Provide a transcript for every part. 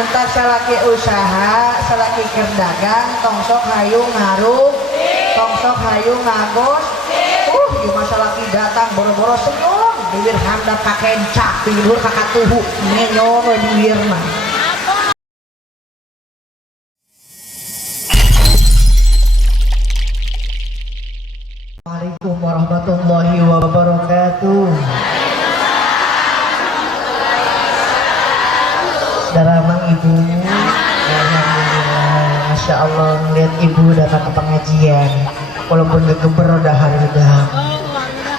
Entar salaki usaha, salaki kerdagang, tongsok hayu ngaruh, tongsok hayu ngagos. Ieu mah salaki datang boro-boro senyum, bibir handap kakencak, bibir kakatuhu, menyon we bibirna. Assalamualaikum warahmatullahi wabarakatuh. Saudara mang ibu, alhamdulillah, masya Allah ngeliat ibu datang ke pengajian, walaupun gegeber udah hari udah,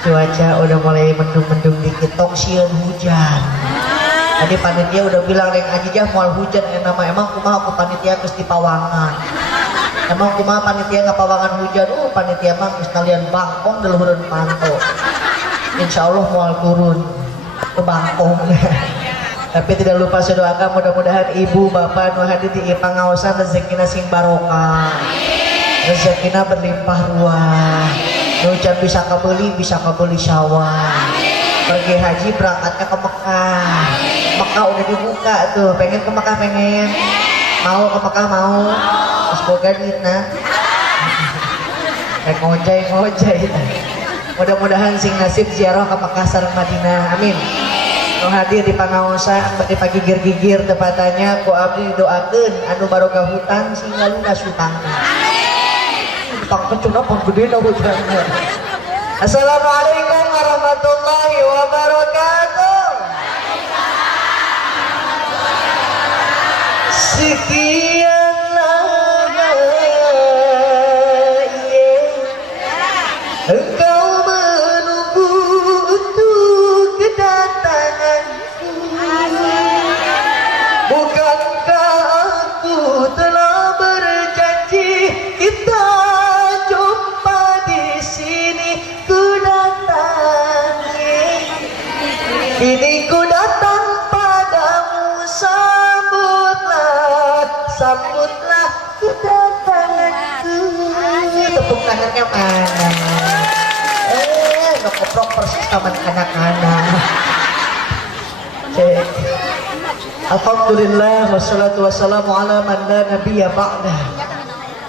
cuaca udah mulai mendung-mendung dikit, tong sieun hujan. Tadi panitia udah bilang neng ajijah moal hujan, nama emang kumaha aku panitia geus di pawangan. Emang kumaha panitia ngapawangan hujan, panitia mah geus kalian bangkong di luhureun panto. Insya Allah moal turun ke bangkong. Tapi tidak lupa saya doakan mudah-mudahan ibu bapak nu hadir di pangaosan rezekina sing barokah, rezekina berlimpah ruah, nu can bisa kabeli sawah, pergi haji berangkatnya ke Mekah. Mekah udah dibuka tuh, pengen ke Mekah, pengen mau ke Mekah, mau semoga duitna ngojay. Mudah-mudahan sing nasib ziarah ke Mekah sareng Madinah, amin. Nu hadir di pangaosan bade pagigir-gigir tepatnya ku abdi doakeun anu barokah hutan sehingga lunas hutangna. Utang kecuna pun gede na hujanna. Assalamualaikum warahmatullahi wabarakatuh. Sekian lama engkau menunggu untuk kedatanganku. Bukankah aku telah berjanji kita jumpa di sini? Ku datang, kini ku datang padamu, sambutlah kedatanganku. Tepuk tangannya mana? Ngekoprok persis taman anak-anak. Cek. Alhamdulillah wassalatu wassalamu ala man la nabiyya ba'dah.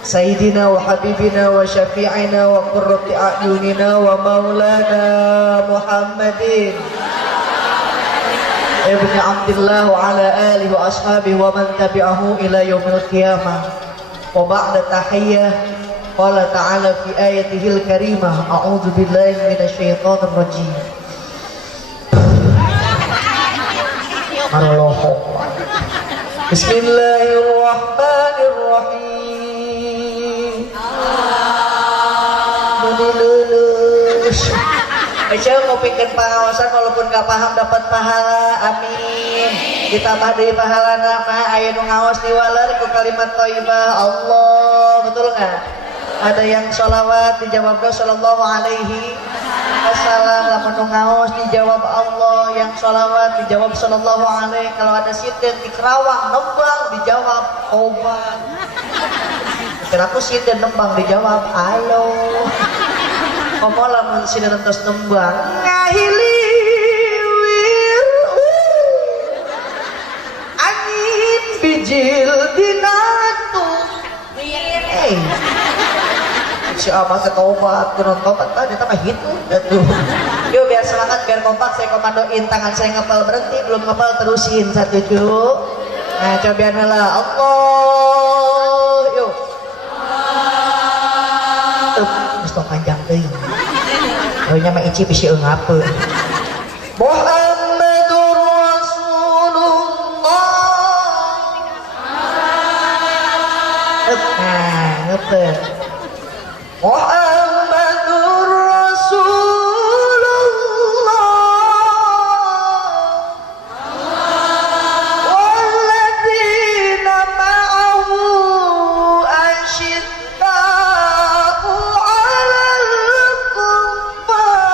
Sayyidina wa habibina wa syafi'ina wa qurrati a'yunina wa maulana Muhammadin ibn Abdillah wa ala alihi wa ashabihi wa man tabi'ahu ila yaumil qiyamah. Wa ba'da tahiyyah qala ta'ala fi ayatihil karimah a'udzu billahi minasyaitonir rajim. Bismillahirrahmanirrahim. Aja ngopikeun pangaosan walaupun gak paham dapat pahala, amin. Ditambah deui pahalana mah aya nu ngaos di waler ku kalimat thayyibah Allah, betul enggak? Ada yang sholawat dijawab sallallahu alaihi wasallam, lamun nu ngaos dijawab Allah, yang sholawat dijawab sallallahu alaihi. Kalau ada sinden di Kerawang nembang dijawab obat. Kira aku sinden nembang dijawab halo. Komo lamun sinden terus nembang ngahiliwir angin bijil dinatung. Si abah ketobat, kurang tobat tadi tambah hitu. Yuk biar semangat, biar kompak, saya komandoin tangan saya ngepal berhenti, belum ngepal terusin satu cu. Nah cobain lah Allah, yuk. Mesti panjang deh. Kayaknya mah ici bisi apa? Muhammadur Rasulullah. Nah, ngepel. Muhammadur Rasulullah walladzina ma'ahu asyidda'u 'alal kuffar.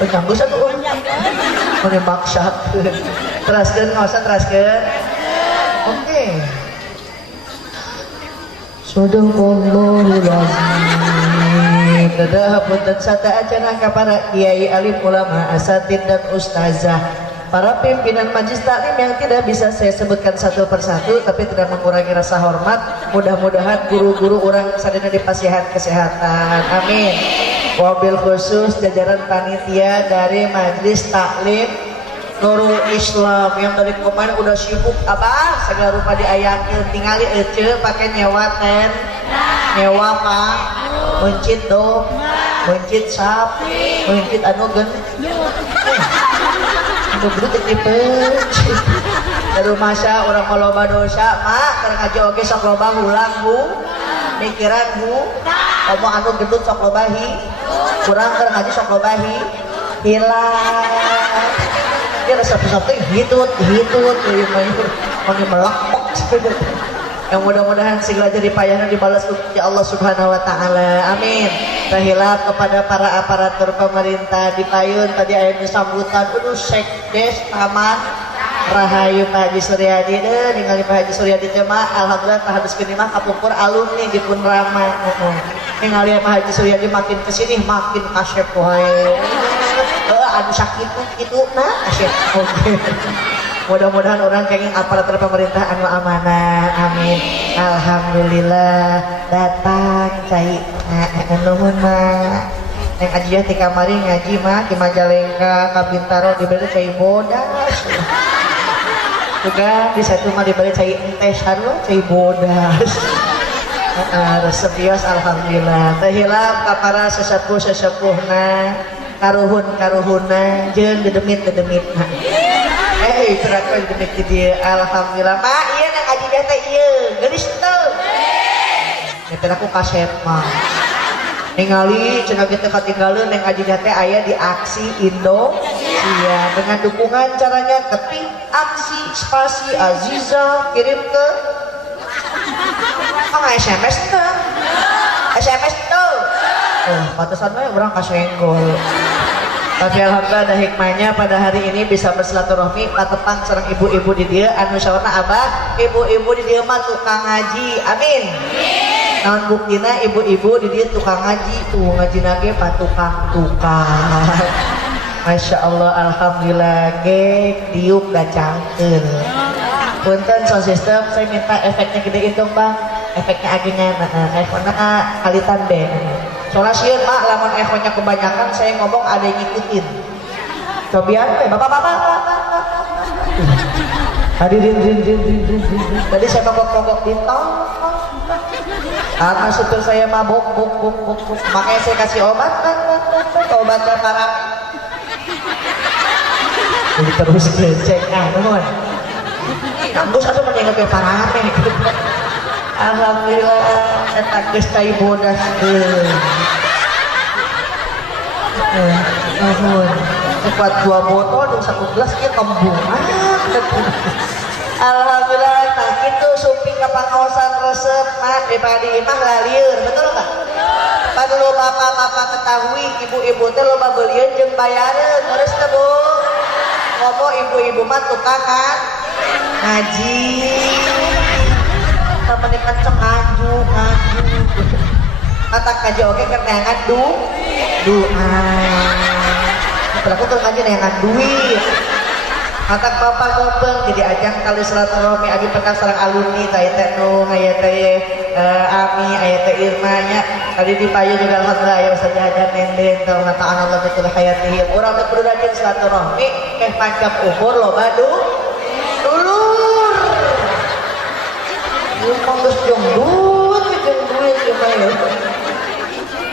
Penyambut satu mana maksud teraskan, nggak usah teraskan. Oke. Sadaqallahul azim. Amin. Dadah punten sata acanah ka para kiai alim ulama asatid dan ustazah, para pimpinan majelis taklim yang tidak bisa saya sebutkan satu persatu tapi tidak mengurangi rasa hormat. Mudah-mudahan guru-guru orang sadana dipasihan kesehatan. Amin. Wabil khusus jajaran panitia dari majelis taklim Nurul Islam yang dari kemarin udah sibuk abah segala rupa diayakin tinggali ece pakai nyewa ten nyewa pak mencit dong mencit sap mencit anu gen anu gedut tipe dari masa orang loba dosa mak karena ngaji oge sok loba hulang bu mikiran bu kamu anu gedut sok lobahi kurang karena ngaji sok lobahi hilang dia resep-resep hitut pakai melakpok yang mudah-mudahan segala jadi payahnya dibalas ya Allah Subhanahu wa taala. Amin. Rahilap kepada para aparatur pemerintah di payun tadi aya sambutan sekdes taman Rahayu Pak Haji Suryadi deh ningali Pak Haji Suryadi teh mah alhamdulillah tah hadus kini mah kapupur alumni di pun rama. Ningali Pak Haji Suryadi makin kesini makin kasyep wae. Anu sakit itu nah asyik. Oke. Mudah-mudahan orang kenging aparatur pemerintah anu amanah. Amin. Alhamdulillah datang cai nuhun mah. Neng ajiah ti kamari ngaji mah di Majalengka ka Bintaro dibeli cai bodas. Juga di satu mah dibeli cai entes sarua cai bodas. Resep bios alhamdulillah. Teh hilap ka para sesepuh-sesepuhna karuhun-karuhuna jeung dedemit-dedemit. Terakhir dedemit di dia. Alhamdulillah. Mak, iya nang aji teh ieu. Geulis teu. Eta aku kaset mah. Ningali cenah kitu katinggaleuan nang aji teh aya di aksi Indo. Iya, dengan dukungan caranya ketik aksi spasi Aziza kirim ke SMS teu. SMS teu. Pantesan we urang kasenggol. Tapi alhamdulillah ada hikmahnya pada hari ini bisa bersilaturahmi katepang sareng ibu-ibu di dia anu sawarna abah ibu-ibu di dia mah tukang ngaji. Amin. Naon buktina ibu-ibu di dia tukang ngaji tuh ngaji nage patukang-tukang. Masya Allah alhamdulillah ge diuk gacangkeun. Punten sound system saya minta efeknya gedein dong bang. Efeknya agingan iPhone-na kalitan deh. Soalnya sieun mak lamun ekornya kebanyakan saya ngomong ada yang ngikutin. Cobian we bapak-bapak. Hadirin tadi saya mogok-mogok bintang. Karena supir saya mabuk buk. Makanya saya kasih obat parah. Jadi terus cek nuhun. Kampus atuh menyengat ke parah. Alhamdulillah eta geus cai bodas teu. Nuhun. Cepat 2 botol jeung 1 gelas ieu kembung. Alhamdulillah tah kitu suping ka pangaosan resep mah daripada imah lalieur, betul enggak? Padahal bapak-bapak ketahui ibu-ibu teh loba beulieun jeung bayareun, leres teh Bu? Ngomong ibu-ibu mah tukang ngaji. Temen kenceng ngaju kata kaji oke kerneangan doa berlaku tuh ngaji neangan duit kata bapak gopeng jadi ajang kali silaturahmi agi pekan sareng alumni teh nu aya teh Ami aya teh Irma nya tadi di payu juga alhamdulillah aya saja aja nendeng tau nata Allah betul hayati urang teh kudu rajin silaturahmi panjang umur loba Kongres jongdut gimana?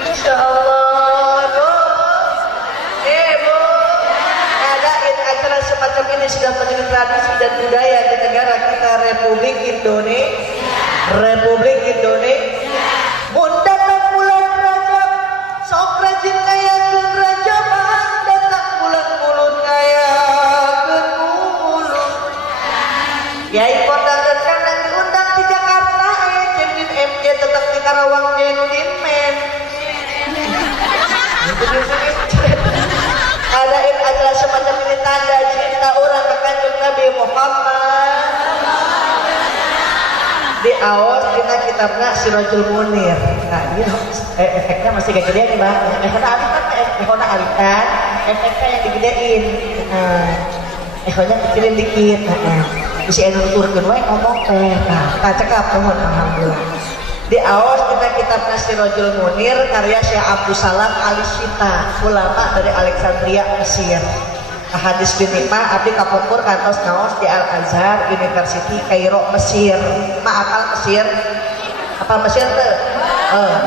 Insya Allah, Bu, ngadain acara semacam ini sudah menjadi tradisi dan budaya di negara kita Republik Indonesia. Mundan bulan Rajab, sok rajin ngayakeun Rajaban, datang bulan mulun ngayakeun mulun. Yai Kondang dan Kandang diundang di Jakarta, Jendin MJ tetap di Karawang Jendin men. Adain acara semacam ini tanda cinta orang ke Kanjeng Nabi Muhammad. Di awas dina kita kitabnya Sirajul Munir. Nah ini efeknya masih gak gede nih bang. Ekornya alitan, efeknya yang digedein. Ekornya kecilin dikit. Bisa turun wae ngomong teh. Nah cekap mohon alhamdulillah. Di awas kita kitabnya Sirajul Munir karya Syekh Abdul Salam Al-Shita, ulama dari Alexandria Mesir. Hadis binikmah abdi kapungkur kantos naos di Al-Azhar University Kairo Mesir. Apal Mesir? Apal Mesir tuh?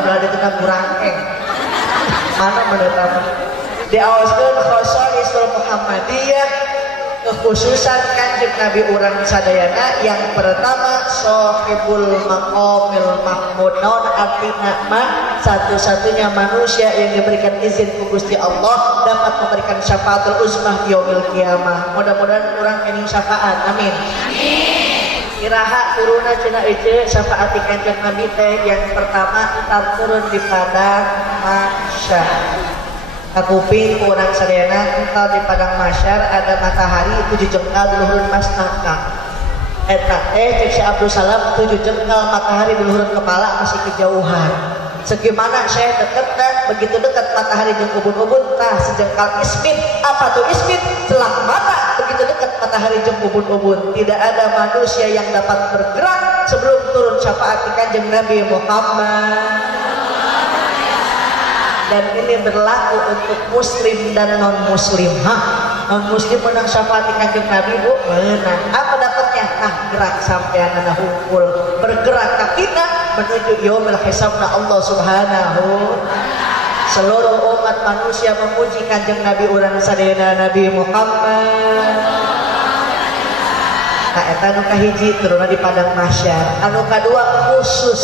Berada di tengah burangkeng. Mana menetap? Di awaskeun khosaisul Muhammadiyah, kekhususan kanjeng Nabi urang sadayana. Yang pertama Sohibul Maqamil Mahmud, naon artina mah satu-satunya manusia yang diberikan izin ku Gusti Allah dapat memberikan syafaatul uzmah di yaumil qiyamah. Mudah-mudahan urang kening syafaat, amin. Iraha turuna cenah ieu syafaat kanjeng Nabi teh yang pertama entar turun di padang mahsyar. Kakuping kurang sadayana entar di padang mahsyar ada matahari 7 jengkal di luhur mas nakang. Eta teh cek Abdul Salam 7 jengkal matahari di luhur kepala masih kejauhan. Segimana saya dekat begitu dekat matahari jeung ubun-ubun tah sejengkal ismit. Apa tuh ismit? Selang mata begitu dekat matahari jeung ubun-ubun. Tidak ada manusia yang dapat bergerak sebelum turun syafaat kanjeng Nabi Muhammad. Dan ini berlaku untuk muslim dan non muslim. Non muslim menang syafaat kanjeng Nabi bu menang. Apa dapatnya? Gerak sampai anak hukum bergerak kakina menuju yaumil hisabna Allah Subhanahu. Seluruh umat manusia memuji kanjeng Nabi urang sadayana Nabi Muhammad. Nah eta anu kahiji turunna di padang mahsyar. Anu kadua khusus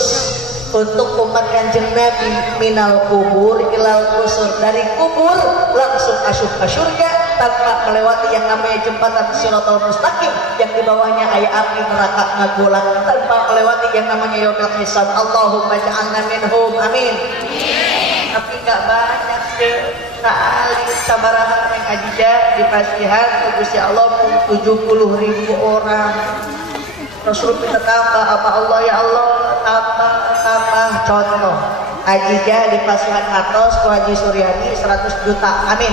untuk umat kanjeng Nabi minal kubur ilal kusur, dari kubur langsung asup ke surga tanpa melewati yang namanya jembatan Shiratal Mustaqim yang di bawahnya aya api neraka ngagolak, tanpa melewati yang namanya yaumil hisab. Allahumma ja'alna minhum, amin. Tapi gak banyak sekali sabaraha yang ajija dipastihan Gusti Allah 70.000 orang. Rasul kita tambah apa Allah ya Allah tambah contoh ajijah di Pasihan Atos ku Haji Suryani 100 juta, amin.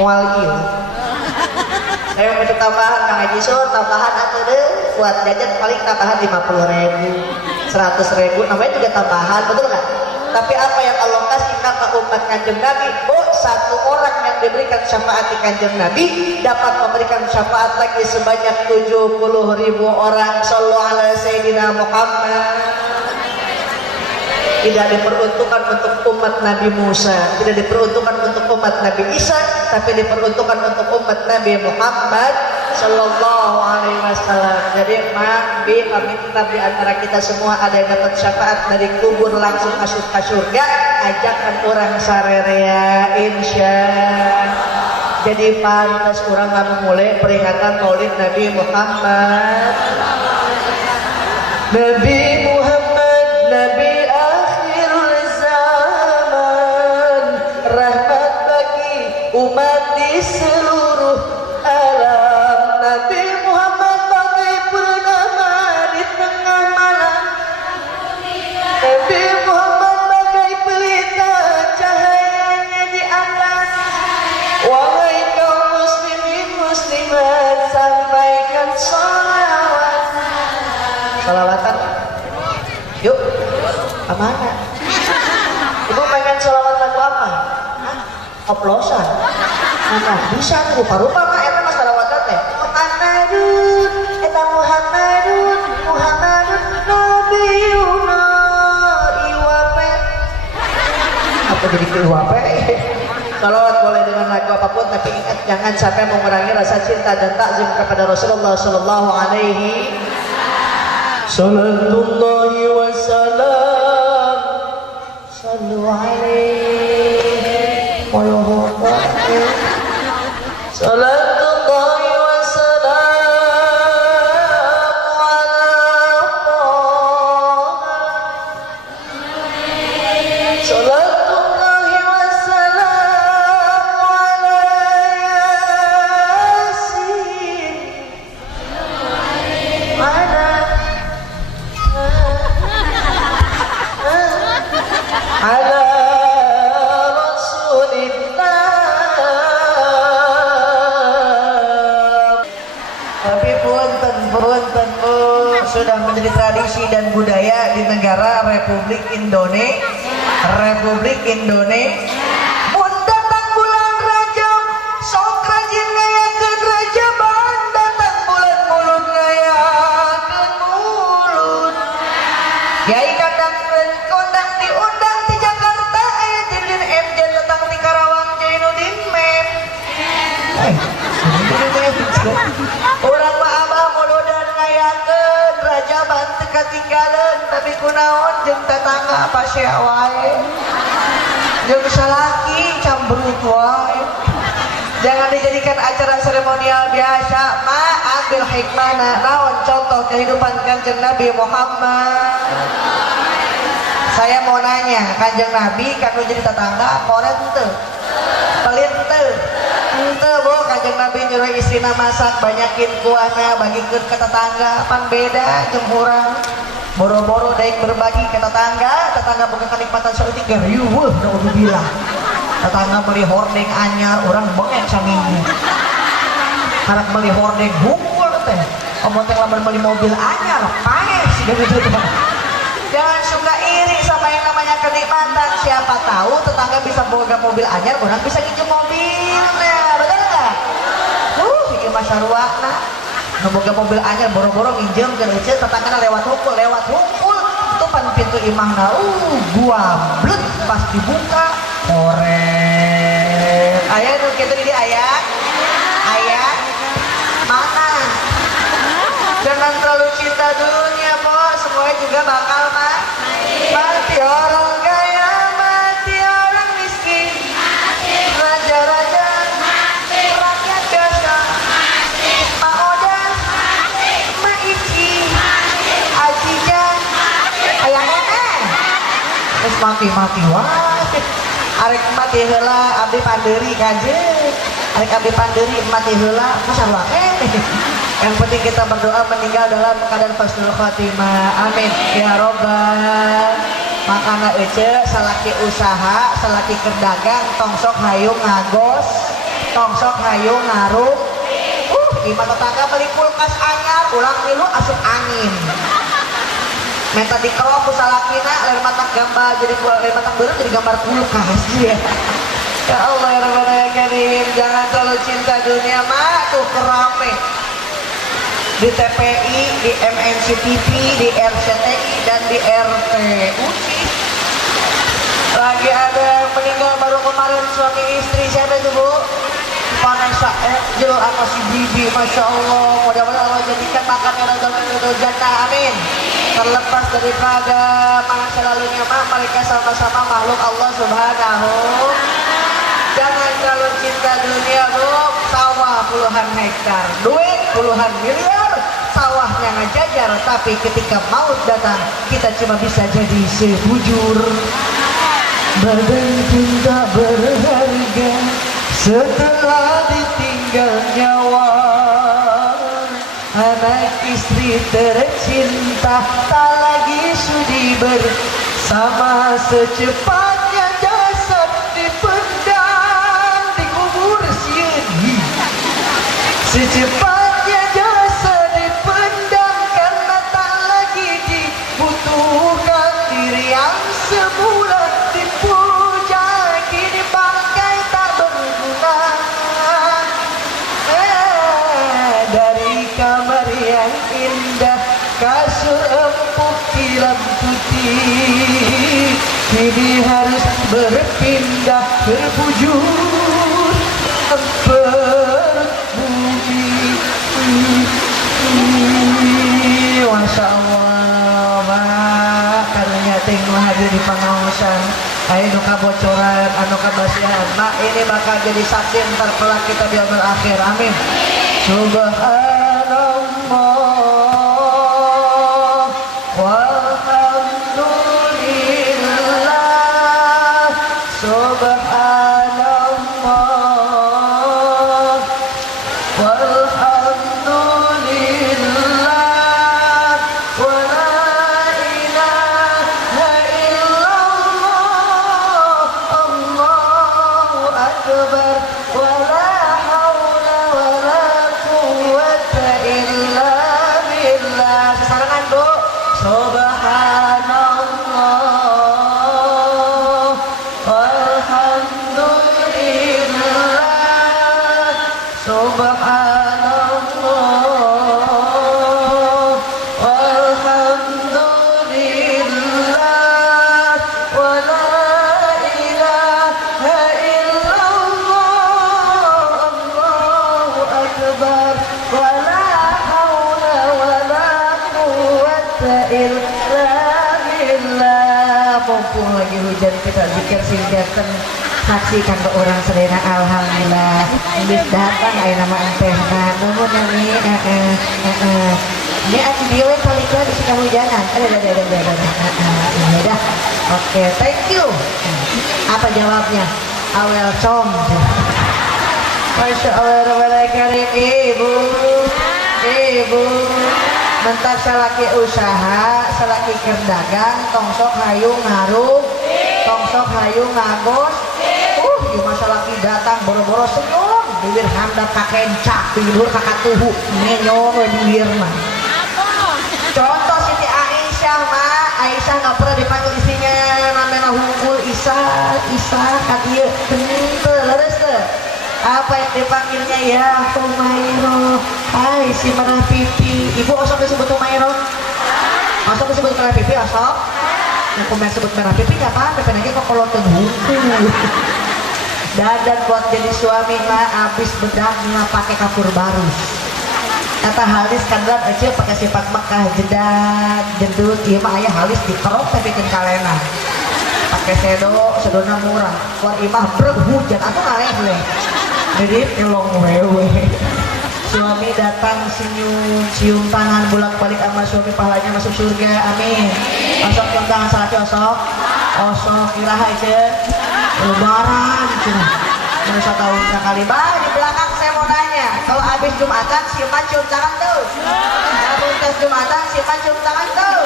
Mual ieu saya mau tambahan Kang Haji Sur, tambahan atau deh buat jajan paling tambahan 50.000 100.000 namanya juga tambahan, betul kan? Tapi apa yang Allah kasih kata umat kanjeng Nabi, satu orang yang diberikan syafaat di kanjeng Nabi dapat memberikan syafaat lagi sebanyak 70.000 orang. Sallallahu alaihi Sayyidina Muhammad. Tidak diperuntukkan untuk umat Nabi Musa, tidak diperuntukkan untuk umat Nabi Isa, tapi diperuntukkan untuk umat Nabi Muhammad Sallallahu Alaihi Wasallam. Jadi Nabi minta di antara kita semua ada yang dapat syafaat dari kubur langsung masuk ke surga, ajakkan orang sarerea insya. Jadi pantas orang kami mulai peringatan Maulid Nabi Muhammad. Nabi Muhammad, Nabi akhirul zaman, rahmat bagi umat di seluruh alam. Nabi Muhammad bagai purnama di tengah malam. Nabi Muhammad bagai pelita cahayanya di atas. Wahai kaum muslimin muslimat, sampaikan sholawat. Sholawatan yuk, kemana? Ibu pengen sholawat lagu apa? Oplosan? Mana? Bisa rupa-rupa mah, itu mas sholawatan teh Muhammadun, eta Muhammadun, Muhammadun Nabiuna Iwape. Apa jadi ke Iwape? Sholawat boleh dengan lagu apapun, tapi ingat jangan sampai mengurangi rasa cinta dan takzim kepada Rasulullah Sallallahu Alaihi Salatullahi wa salam. Sallu alaihi wa yuhubbahi. Salatullahi wa salam ala Allah. Salatullahi wa salam ala Yasin. Ala tradisi dan budaya di negara Republik Indonesia. Mun datang bulan Rajab, sok rajin ngayakeun Rajaban, datang bulan mulut ngayakeun mulut. Yai kadang kondang diundang di Jakarta, aya Jilin MJ datang di Karawang Jainuddin Mem. Urang mah abah muludan ngayakeun Rajaban teu katinggalan, tapi kunaon jeung tetangga pasya wae. Jeung salaki cambrut wae. Jangan dijadikan acara seremonial biasa, ambil hikmahna. Naon contoh kehidupan Kanjeng Nabi Muhammad. Saya mau nanya, Kanjeng Nabi kanu jadi tetangga koren teu? Pelit teu? Henteu Bu, Kanjeng Nabi nyuruh istrina masak, banyakin kuahna, bagikeun ke tetangga. Pan beda jeung urang. Boro-boro daek berbagi ke tetangga boga kanikmatan saeutik riweuh naudzubillah. Tetangga beli hordeng anyar, urang bengek saminggu. Karek beli hordeng hungkul teh. Omong teh lamun beli mobil anyar, paes gitu. Jangan suka iri sama yang namanya kenikmatan. Siapa tahu tetangga bisa boga mobil anyar, orang bisa nginjem mobilnya, betul nggak? Ini masyarakat boga mobil anyar, boro-boro nginjem ke tetangga lewat hukul itu pan pintu imahna, gua blet pas dibuka, korek. Ayah nu kitu di ayah mana? Jangan terlalu cinta dunia, bos. Semuanya juga bakal mati. Orang kaya mati, orang miskin raja-raja mati, rakyat biasa mati, Pak Oda mati, Mak Ici mati, Ajinya mati, ayah eneh terus mati wah. Arek mati heula abdi pandeuri kaje, arek abdi pandeuri mati heula musarwa Yang penting kita berdoa meninggal dalam keadaan husnul khatimah. Amin ya robbal. Makana ece salaki usaha, salaki kerdagang, tongsok hayung ngagos, tongsok hayung ngaruh. Imah tetangga beli kulkas anyar, ulang milu asup angin. Meta dikelok ku salakina, lain matak gambar jadi lain matak beureum jadi gambar kulkas ya. Ya Allah ya Rabbana ya Karim, jangan terlalu cinta dunia mah tuh kerame. Di TPI, di MNC TV, di RCTI, dan di RT UCI. Lagi ada meninggal baru kemarin suami istri, siapa itu Bu? Vanessa Angel sama si Bibi, Masya Allah. Mudah-mudahan Allah jadikan makamnya Radul Jannah, amin. Terlepas daripada masa lalunya mereka sama-sama makhluk Allah Subhanahu. Jangan terlalu cinta dunia Bu. Sawah puluhan hektar, duit puluhan miliar, sawahnya ngejajar, tapi ketika maut datang kita cuma bisa jadi sebujur. Badan pun tak berharga setelah ditinggal nyawa. Anak istri tercinta tak lagi sudi bersama, secepatnya jasad dipendam dikubur sieun. Secepatnya jasad dipendam karena tak lagi dibutuhkan. Diri yang semula dipuja kini bangkai tak berguna. Dari kamar yang indah, kasur empuk tilam putih, kini harus berpindah berbujur Masya Allah, Mak karunya ting hadir di pengawasan. Ayo nuka bocoran, anu kabasihan, Mak ini bakal jadi saksi ntar kelak kita di yaumil akhir, amin. Subhanallah walhamdulillah, subhanallah walhamdulillah, wa la ilaha illallah, Allahu akbar, wa la hawla wa la quwwata mumpung lagi hujan kita zikir singkatan saksi kanggo orang sedena alhamdulillah geus datang aya nama teh nah nuhun nami ini aku dia kali itu di sini hujanan ada oke thank you apa jawabnya awel com Masya Allah Karim ibu mentak salaki usaha salaki kerdagang tongsok hayu ngaruh tongsok hayu ngagos ieu masalaki datang boro-boro senyum bibir handap kakencak bibir kakatuhu menyong bibirna contoh Siti Aisyah mah Aisyah nggak pernah dipanggil istrinya namanya hungkul Isa kadieu teu leres teu apa yang dipanggilnya ya Humairo hai si merah pipi ibu osok disebut Humairo osok disebut merah pipi osok aku yang sebut merah pipi nggak apa-apa pengennya kok kalau tenggungku dadan buat jadi suami mah abis bedak nggak pakai kapur baru kata halis kadang aja pakai sifat Mekah jedat jendut iya mah ayah halis dikerok tapi bikin kalena pakai sedona murah buat imah brek hujan atau ngaleh jadi elong wewe suami datang senyum cium tangan bolak-balik sama suami pahalanya masuk surga amin osok cium tangan salah osok kiraha aja lebaran cina manusia tahun sekali di belakang saya mau nanya kalau habis Jumatan siapa cium tangan tuh habis tes Jumatan siapa cium tangan tuh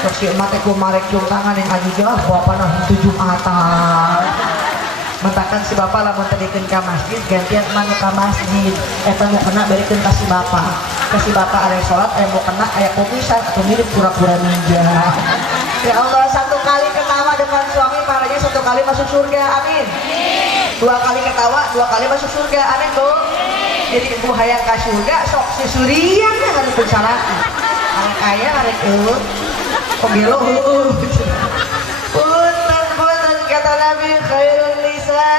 terus si emak aku marek cium tangan yang aja jauh bapak nah itu Jumatan mentakan si bapak lamun tadikan ke masjid gantian emang ke masjid mau kena berikan kasih bapak ada sholat mau kena ayat komisan atau mirip pura-pura ninja ya Allah satu kali ketawa depan suami pahalanya satu kali masuk surga amin dua kali ketawa dua kali masuk surga amin bu jadi ibu hayang ke surga sok si surian harus bersalaki arek ayah arek kok gelo punten kata Nabi khairun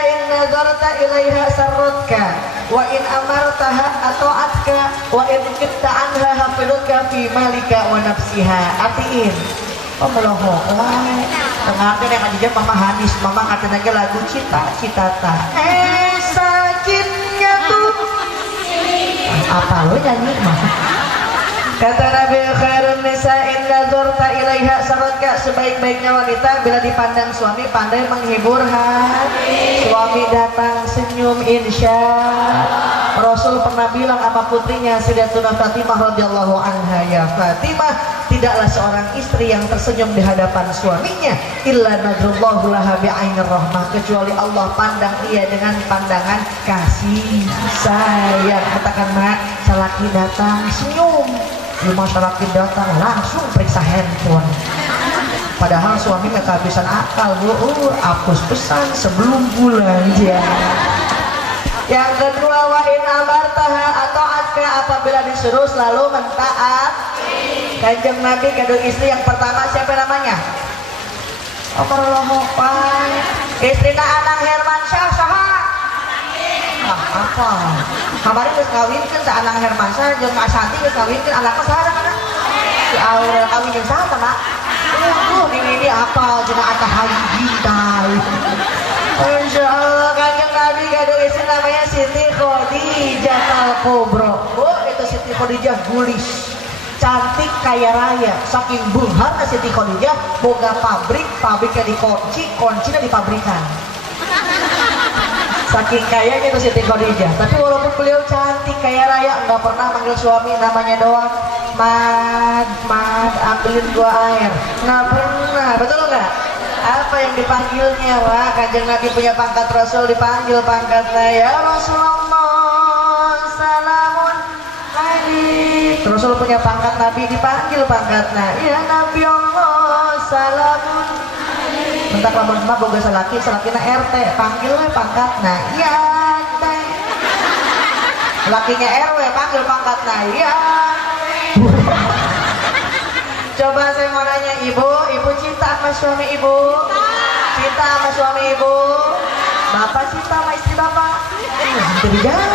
in nazarta ilaiha sarratka wa in amartaha ata'atka wa in kitta anha hafidutka fi malika wa nafsiha atiin meloho pengantin yang aja mama Hanis mama ngatin lagi lagu cita-cita sakitnya tuh apa lo nyanyi mah kata Nabi khairun nisa'in nazarta ilaiha sarratka sebaik-baiknya wanita bila dipandang suami pandai menghibur hati suami datang senyum insya Rasul pernah bilang sama putrinya Sayyidatuna Fatimah radhiyallahu anha ya Fatimah tidaklah seorang istri yang tersenyum di hadapan suaminya illa nadrullahu laha bi'ainir rahmah kecuali Allah pandang ia dengan pandangan kasih sayang katakan mak salaki datang senyum di masyarakat datang langsung periksa handphone padahal suami gak kehabisan akal hapus pesan sebelum bulan ya. Yang kedua wa in amartaha atau atka apabila disuruh selalu mentaat kanjeng Nabi kado istri yang pertama siapa namanya Omarullah istrina Anang Hermansyah saha apa kemarin geus kawinkeun sa Anang Hermansyah jeung Ashanti geus kawinkeun anakna saha anak si Aurel kawin jeung saha tah mak ini apa cenah Atta Halilintar Insya Allah kanjeng Nabi kado istri namanya Siti Khadijah Al-Kubra itu Siti Khadijah gulis cantik kaya raya saking beunghar Siti Khadijah boga pabriknya kuncinya di pabrikan saking kayanya itu Siti Khadijah tapi walaupun beliau cantik kaya raya enggak pernah manggil suami namanya doang mad ambilin gua air nggak pernah betul nggak apa yang dipanggilnya wah kanjeng Nabi punya pangkat Rasul dipanggil pangkatnya ya Rasulullah salamun alaik Rasul punya pangkat Nabi dipanggil pangkatnya ya Nabi Allah salamun bentar lamun mah boga salakina RT panggilnya pangkatnya ya teh lakinya RW panggil pangkatnya ya coba saya mau nanya ibu cinta sama suami ibu cinta sama suami ibu bapak cinta sama istri bapak jadi jangan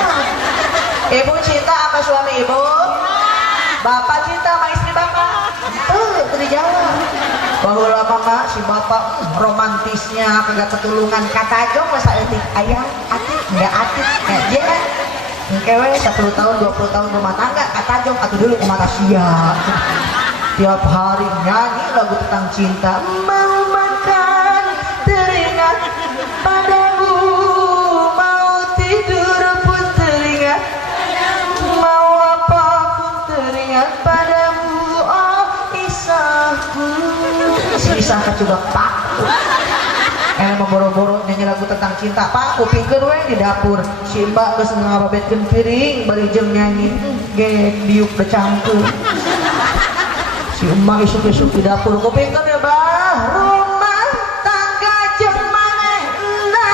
ibu cinta sama suami ibu bapak cinta sama istri bapak itu dijawab bahwa mama si bapak romantisnya kagak ketulungan kata aja masa etik ayah atik nggak atik kayak dia kewe 10 tahun 20 tahun rumah tangga kata aja atau dulu ke mata siap tiap hari nyanyi lagu tentang cinta mau makan teringat padamu mau tidur pun teringat mau apapun teringat padamu oh isahku si Isah juga pak memboro-boro nyanyi lagu tentang cinta pak kupingkeun we di dapur si mbak geus ngababetkeun piring bari jeung nyanyi ge diuk decangkeun si emak isuk-isuk di dapur kupingkeun ya bah rumah tangga jeung manehna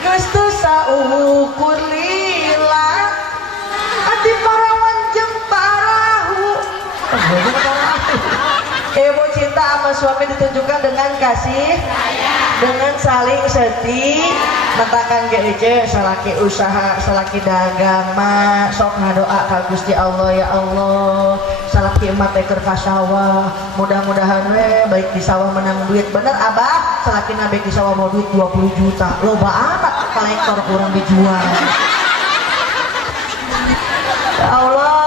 geus teu saukur lila ati parawan jeung parahu ibu cinta sama suami ditunjukkan dengan kasih dengan saling setia mentakan GEC salaki usaha salaki dagang mah sok ngadoa ka Gusti Allah ya Allah salaki emat teh keur kasawah mudah-mudahan we baik di sawah menang duit bener abah salaki na baik di sawah mau duit 20 juta loba amat kolektor kurang dijual ya Allah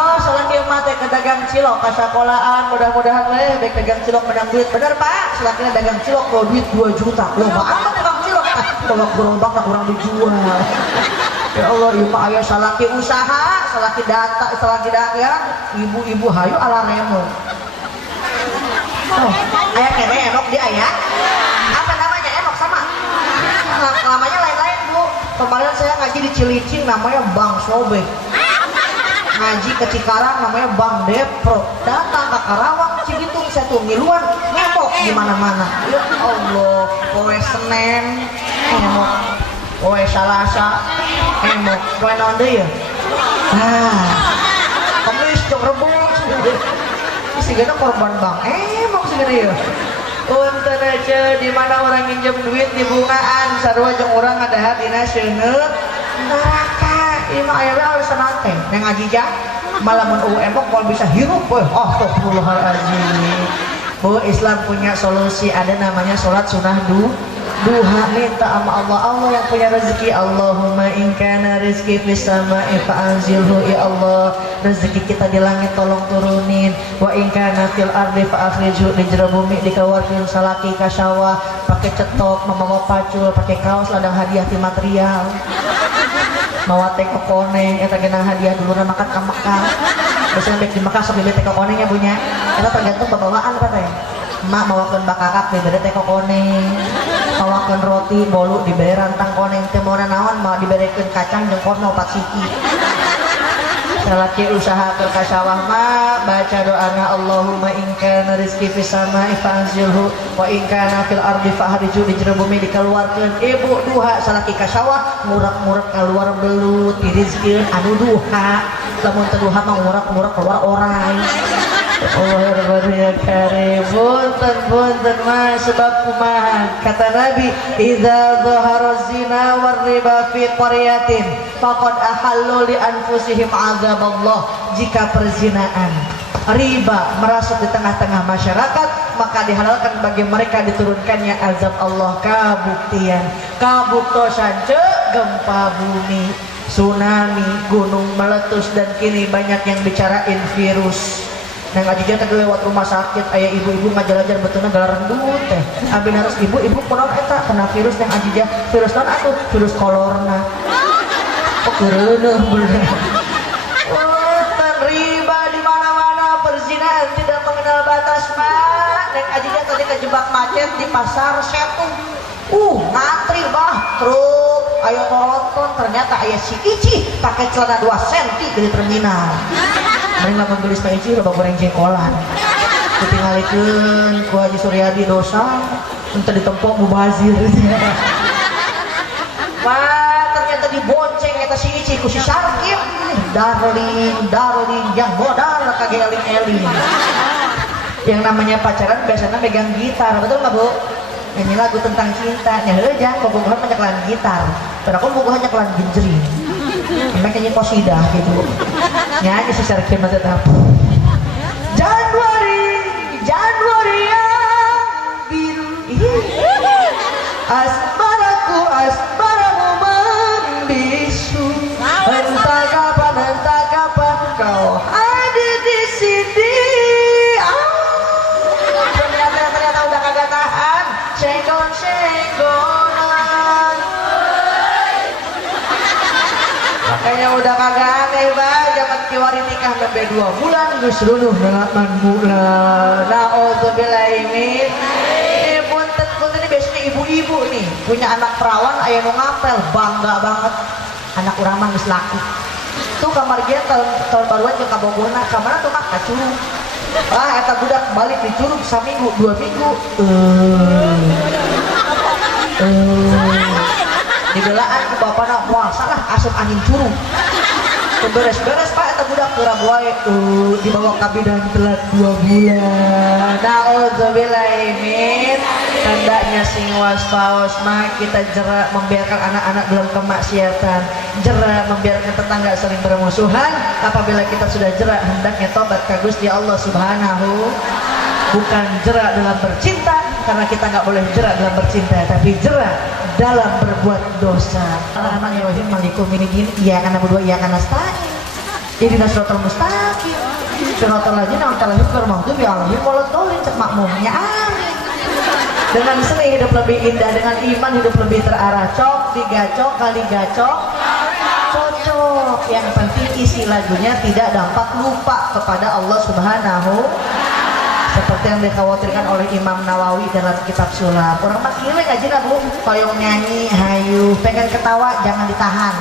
teh ke dagang cilok ke sekolahan mudah-mudahan weh baik dagang cilok menang duit bener pak selakinya dagang cilok bawa duit 2 juta loh amat dagang cilok kalau gerobak tak kurang dijual ya Allah ibu ayah salaki usaha salaki data salaki dagang ibu-ibu hayu ala remo oh ayah kene enok dia ayah apa namanya enok sama namanya lain-lain bu kemarin saya ngaji di Cilicing namanya Bang Sobek ngaji ke Cikarang namanya Bang Depro datang ke Karawang Cibitung saya tuh ngiluan ngemok di mana-mana ya Allah kowe Senen ngemok kowe Salasa ngemok kowe nonde ya Kamis jeung Rebo sigana korban Bang emok sigana ya punten aja di mana orang minjem duit di bungaan sarua jeung urang ngadahat dina seuneut neraka ima aya we harus nate yang ngaji jah malah mun embok mau bisa hirup weh astagfirullahalazim bahwa Islam punya solusi ada namanya sholat sunnah duha minta sama Allah yang punya rezeki Allahumma in kana rizqi fis sama'i fa'anzilhu ya Allah rezeki kita di langit tolong turunin wa in kana fil ardi fa'akhrijhu di jero bumi dikeluarkeun salaki ka sawah pakai cetok mamawa pacul pakai kaos ladang hadiah ti material mawa teh kokoneng eta genang hadiah dulurna makan ka Mekah biasanya baik di Mekah sok dibeli teh kokoneng ya punya eta tergantung babawaan apa teh emak mawakeun bakakak diberi teh kokoneng mawakeun roti bolu diberi rantang koneng teh mau naon mau diberikeun kacang jeung korma 4 siki salaki usaha keur ka sawah mah baca doana Allahumma in kana rizqi fis sama'i fa'anzilhu wa in kana fil ardi fa'hriju di jero bumi dikeluarkeun ibu duha salaki ka sawah murak-murak keluar belut dirizkeun anu duha lamun teu duha mah murak-murak keluar orang Allah ya karim punten mah sebab kumaha kata Nabi idza dhahara zina war riba fi qaryatin faqad ahallu li anfusihim azab Allah jika perzinaan riba merasuk di tengah-tengah masyarakat maka dihalalkan bagi mereka diturunkannya azab Allah kabuktian kabuktosan gempa bumi tsunami gunung meletus dan kini banyak yang bicarain virus nah ngajinya teh lewat rumah sakit aya ibu-ibu ngajar-ajar betulna galaran duit teh abin harus ibu-ibu kunaon eta kena virus yang ajija virus naon atuh virus kolorna kok kereuneuh bener riba di mana-mana perzinahan tidak mengenal batas pak neng ajija tadi kejebak macet di pasar Setung ngantri bah truk ayo tonton ternyata aya si Ici pakai celana 2 cm di terminal mending lamun gelis Pak Ici loba goreng jengkolan ditinggalikeun ku Haji Suryadi dosa entah ditempok mubazir wah ternyata dibonceng eta si Ici ku si Sarkip darling yang modal kage eling-eling yang namanya pacaran biasanya megang gitar betul nggak bu? Ini lagu tentang cinta nya heuh jang bobogohan banyak lan gitar terus aku bobogohan banyak lan genjring makanya kosidah gitu nyanyi secara kiamat tetap Januari yang biru asmaramu membisu entah kapan kau ada di sini ternyata udah kagak tahan senggolan makanya udah kagak aneh bah zaman kiwari nikah sampai 2 bulan geus luluh dengan bulan na'udzubillahimin punten ini biasanya ibu-ibu nih punya anak perawan aya nu ngapel bangga banget anak urang mah geus laki tuh kamar dia tahun baruan jeung kabogona kamar tuh mah kacurug eta budak balik di curug saminggu 2 minggu dibelaan ke bapana wah salah asup angin curug beres-beres pak eta budak kurang wae dibawa ke bidan telat 2 bulan na'udzubillahimin tandanya sing waspaos mah kita jerak membiarkan anak-anak dalam kemaksiatan jerak membiarkan tetangga saling bermusuhan apabila kita sudah jerak hendaknya tobat ka Gusti Allah Subhanahu bukan jerak dalam bercinta karena kita nggak boleh jerak dalam bercinta tapi jerak dalam berbuat dosa anak-anak ya wahim malikum ini gini iya karena berdua iya karena stain ini nasrotul mustaqim suratul lajin yang telah hidup bermautu bi'alamin waladzolin cek makmumnya amin dengan seni hidup lebih indah dengan iman hidup lebih terarah cok digacok kali gacok cocok yang penting isi lagunya tidak dampak lupa kepada Allah Subhanahu seperti yang dikhawatirkan oleh Imam Nawawi dalam kitab Sulam orang mah kieu ngaji Bu koyong nyanyi hayu pengen ketawa jangan ditahan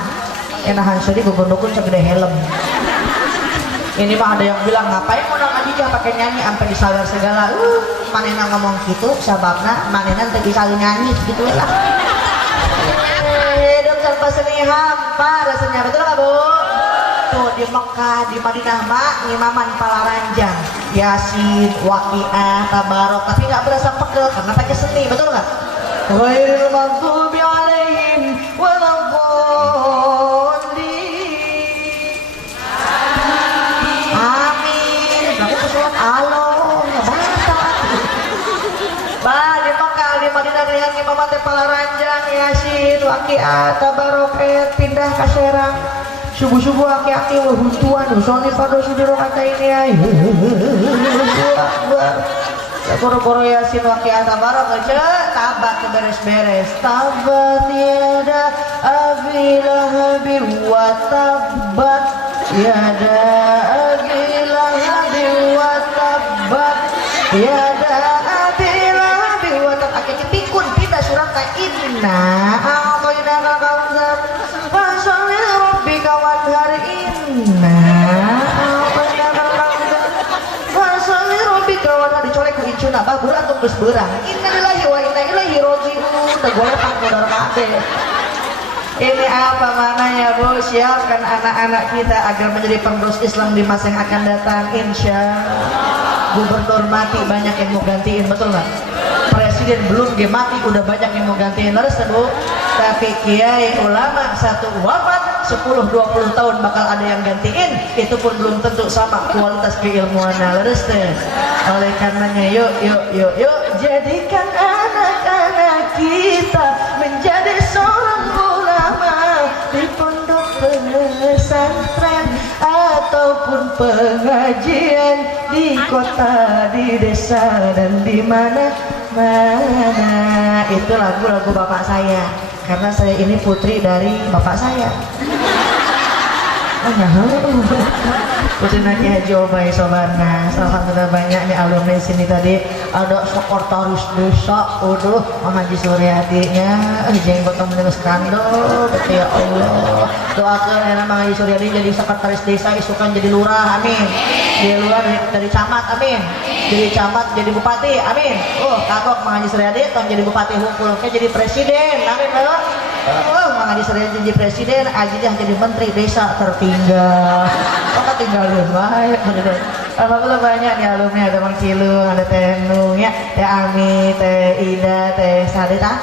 enahan suri gugundukun segede helm ini mah ada yang bilang ngapain mau ngaji jangan pakai nyanyi sampai disawer segala manena ngomong gitu sababna manena teu bisa nyanyi gitu lah hidup tanpa seni hampa rasanya betul nggak Bu tuh di Mekah di Madinah mah ngimaman palaranjang Yasin, Waqiah, Tabarok tapi nggak berasa pegel karena pakai seni betul nggak? Ghairil maghdubi alaihim waladhdallin. Amin. Aku kesulat Allah nggak baca. Bah di Mekah di Madinah yang ngimaman teh palaranjang Yasin, Waqiah, Tabarok pindah ke Serang. Subuh-subuh aki-aki wahuntuan usoni pada sudiro kata ini ay koro-koro Yasin Waqiah Tabarok aja tabat beres-beres tabat yada abilahabi wa tabat yada abilahabi wa tabat yada abilahabi wa tabat akhirnya pikun pindah surat ka inna a'toina ka kauzar fasoli rabbika wadhar inna a'toina ka kauzar fasoli rabbika wadhar dicolek ku incuna bah beurang tong geus beurang inna lillahi wa inna ilaihi raji'un teu golepak modal kabeh. Ini apa maknanya Bu? Siapkan anak-anak kita agar menjadi penerus Islam di masa yang akan datang insya Allah. Gubernur mati banyak yang mau gantiin betul nggak? Presiden belum dia mati udah banyak yang mau gantiin terus Bu. Tapi kiai ulama satu wafat 10-20 tahun bakal ada yang gantiin itu pun belum tentu sama kualitas keilmuannya terus deh. Oleh karenanya yuk jadikan anak-anak kita menjadi seorang di pondok pesantren ataupun pengajian di kota, di desa dan di mana-mana. Itu lagu-lagu bapak saya karena saya ini putri dari bapak saya. Putri Naki Haji Obay Sobarna. Alhamdulillah banyak nih alumni sini tadi. Ada sekretaris desa, udah Haji Suryadinya, jenggot menerus kandol, ya Allah. Doakan enak Haji Suryadi jadi sekretaris desa, isukan jadi lurah, amin. Jadi lurah dari camat, amin. Jadi camat jadi bupati, amin. Kagok Haji Suryadi, tong jadi bupati hukum, jadi presiden, amin. Haji Suryadi jadi presiden, Ajidah jadi menteri desa tertinggal. Ketinggalan baik. Alhamdulillah banyak nih alumni, ada Mang Cilung, ada Teh Nung ya, Teh Ami, Teh Ida, Teh Sadeta.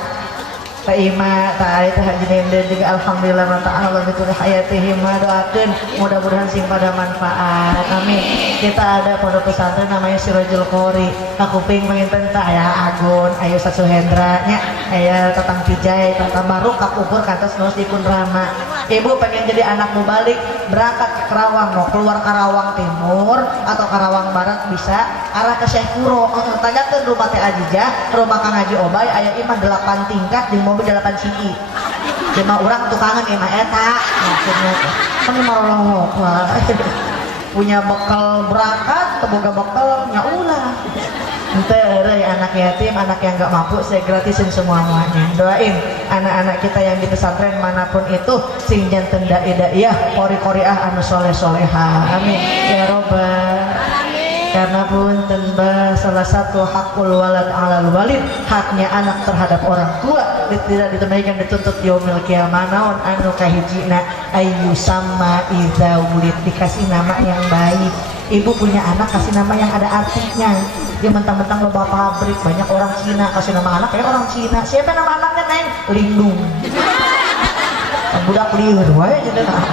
Pak Ima ta'ala itu haji dan juga alhamdulillah ta'ala betul hayatihim doakan mudah-mudahan sing pada manfaat amin. Kita ada pondok pesantren namanya Sirajul Qori aku pengen tentang ya Agun ayo Sasuhendra nya aya Tatang Pijay Tatang Baruk kapupur kantos nulis dikun Rama. Ibu pengen jadi anak mubalik berangkat ke Karawang mau keluar Karawang Timur atau Karawang Barat bisa arah ke Syekh Kuro tanyakan rumah Teh Ajijah rumah Kang Haji Obay aya imah 8 tingkat di mobil 8 ciki cuma orang tukangan imah eta maksudnya kan marolong punya bekal berangkat teboga bekal nya ulah ente anak yatim anak yang gak mampu saya gratisin semuanya doain anak-anak kita yang di pesantren manapun itu sing janten da'i-da'iyah qori-qoriah anu soleh-solehah amin ya robbal karena pun tenba salah satu hakul walad alal walid haknya anak terhadap orang tua tidak ditunaikan dituntut yaumil kiamah naon anu kahijina ayu sama iza wulid dikasih nama yang baik. Ibu punya anak kasih nama yang ada artinya dia mentang-mentang loba pabrik banyak orang Cina kasih nama anak kayak orang Cina siapa nama anaknya Neng Lindung budak liur wae jadi nah.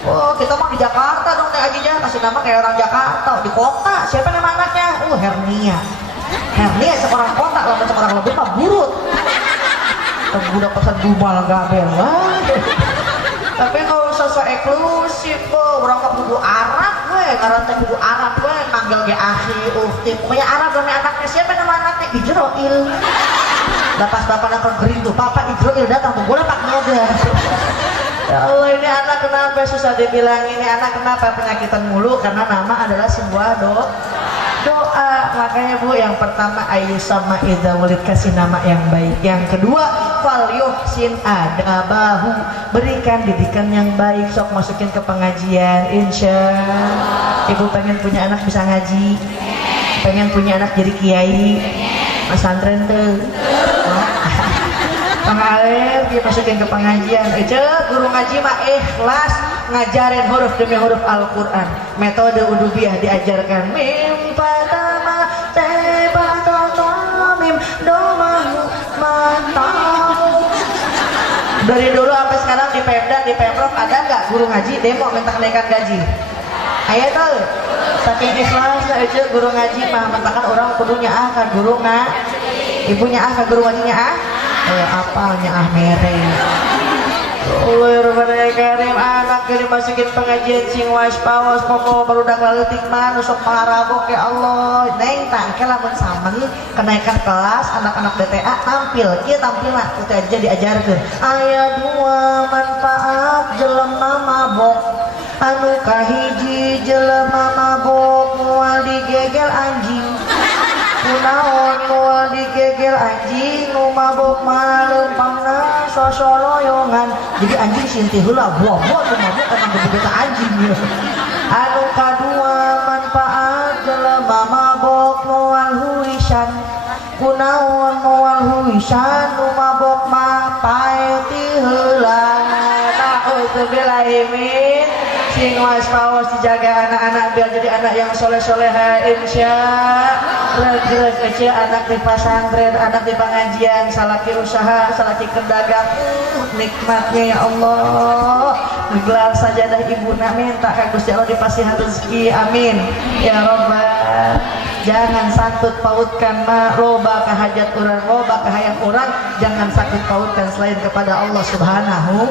Oh kita mah di Jakarta dong Teh Ajijah kasih nama kayak orang Jakarta di kota siapa nama anaknya Hernia seorang kota lalu seorang lebih mah burut budak pesan Dumal gabel tapi kalau usah eksklusif orang mah kudu Arab we ngaran teh kudu Arab we manggil ge akhi ukti pokoknya Arab dan anaknya siapa nama anaknya Ijroil lepas bapak nak gering tuh papa Ijroil datang tuh boleh pak moga. Ya Allah ini anak kenapa susah dibilang ini anak kenapa penyakitan mulu karena nama adalah sebuah doa makanya Bu yang pertama ayu sama idza walid kasih nama yang baik yang kedua fal yuhsin adabahu berikan didikan yang baik sok masukin ke pengajian insya Ibu pengen punya anak bisa ngaji pengen punya anak jadi kiai pesantren tuh pengalir dia masukin ke pengajian guru ngaji mah ikhlas ngajarin huruf demi huruf Al-Quran metode udubiah diajarkan mim fatama teba totomim domahu matahu dari dulu sampai sekarang di Pemda di Pemprov ada nggak guru ngaji demo minta kenaikan gaji ayo tuh saking ikhlasnya aja guru ngaji mah mentakan orang kudunya kan guru ibunya guru ngajinya apalnya mere Allahumma karim anak ke dimasukin pengajian sing waspawas pokok barudak leutik mah nu sok pangarabok ya Allah neng tangke lamun samen kenaikan kelas anak-anak DTA tampil kieu tampilna teh aja diajarkeun aya dua manfaat jelema mabok anu kahiji jelema mabok moal digegel anjing kunaon moal digegel anjing nu mabok maleumpangna sosoloyongan jadi anjing sinti heula buah-buah nu mabok karena gebeta anjing anu kadua manfaat jelema mabok moal huisan kunaon moal huisan nu mabok mah pae ti heula ta'udzubillahi sing waspawas dijaga anak-anak biar jadi anak yang soleh-soleha insya gerak aja anak di pesantren anak di pengajian salaki usaha salaki kedagang nikmatnya ya Allah gelar sajadah ibu minta ka Gusti Allah dipasihan rezeki amin ya Rabbal jangan sangkut pautkan roba ke hajat orang roba ke hayang orang jangan sangkut pautkan selain kepada Allah subhanahu